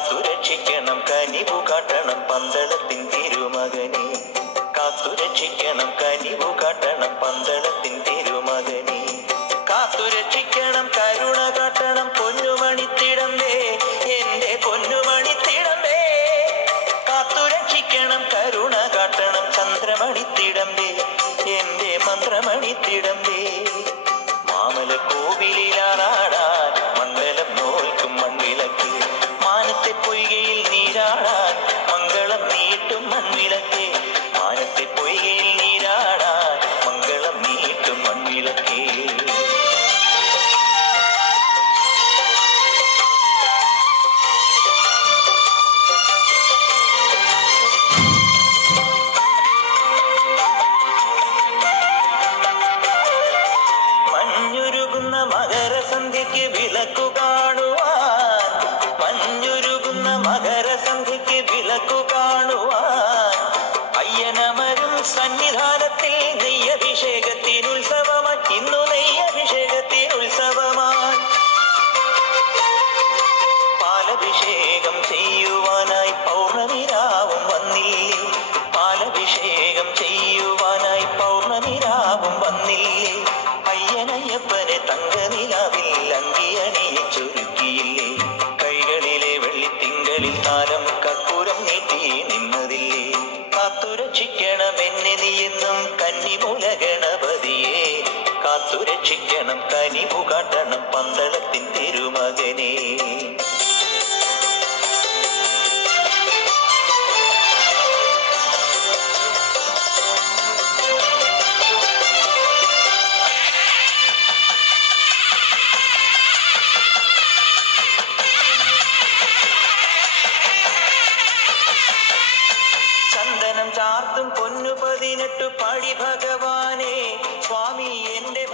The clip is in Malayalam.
കാത്തുരക്ഷിക്കണം കനിവു കാട്ടണം പന്തളത്തിൻ തിരുമകനെ. കാത്തുരക്ഷിക്കണം കനിവു കാട്ടണം പന്തളത്തിൻ തിരുമകനെ. കാത്തുരക്ഷിക്കണം കരുണ കാട്ടണം പൊന്നുമണിത്തിടമ്പേ, എന്റെ പൊന്നുമണിത്തിടമ്പേ. കാത്തുരക്ഷിക്കണം കരുണ കാട്ടണം ചന്ദ്രമണിത്തിടമ്പേ, എന്റെ മന്ത്രമണിത്തിടമ്പേ. മാമല കോവിലാറാടാൻ മണ്ഡലം നോൽക്കും മൺവിളക്ക്, മാനത്തെ പൊയ്കയിൽ നീരാടാൻ മംഗളം നീട്ടും മൺവിളക്കേ. മാനത്തെ പൊയ്കയിൽ നീരാടാൻ മംഗളം നീട്ടും മൺവിളക്കേ. മഞ്ഞുരുകുന്ന മകരസന്ധ്യയ്ക്ക് വിളക്കു കാണുവാൻ, മഞ്ഞുരുകുന്ന മകരസന്ധ്യയ്ക്ക് വിളക്കു കാണുവാൻ അയ്യനമരും സന്നിധാനത്തിൽ നെയ്യഭിഷേകത്തിനുത്സവമായി, ഇന്നു നെയ്യഭിഷേകത്തിനുത്സവമായി. പാലഭിഷേകം ചെയ്യുവാനായി പൗർണമിരാവും വന്നില്ലേ, പാലഭിഷേകം ചെയ്യുവാനായി പൗർണമിരാവും വന്നില്ലേ. അയ്യനയ്യപ്പനെ തങ്കനിലാവിൽ അങ്കിയണിയിച്ചൊരുക്കിയില്ലേ, കൈകളിലെ വെള്ളിത്തിങ്കളിൽ താലം കർപ്പൂരം നീട്ടി നിന്നതില്ലേ. കാത്തുരക്ഷിക്കണം എന്നെ നീയെന്നും കന്നിമൂല ഗണപതിയെ, കാത്തുരക്ഷിക്കണം കനിവു കാട്ടണം പന്തളത്തിൻ തിരുമകനെ. ചന്ദനം ചാർത്തും പൊന്നു 18 പാടി ഭഗവാനെ, സ്വാമി എന്റെ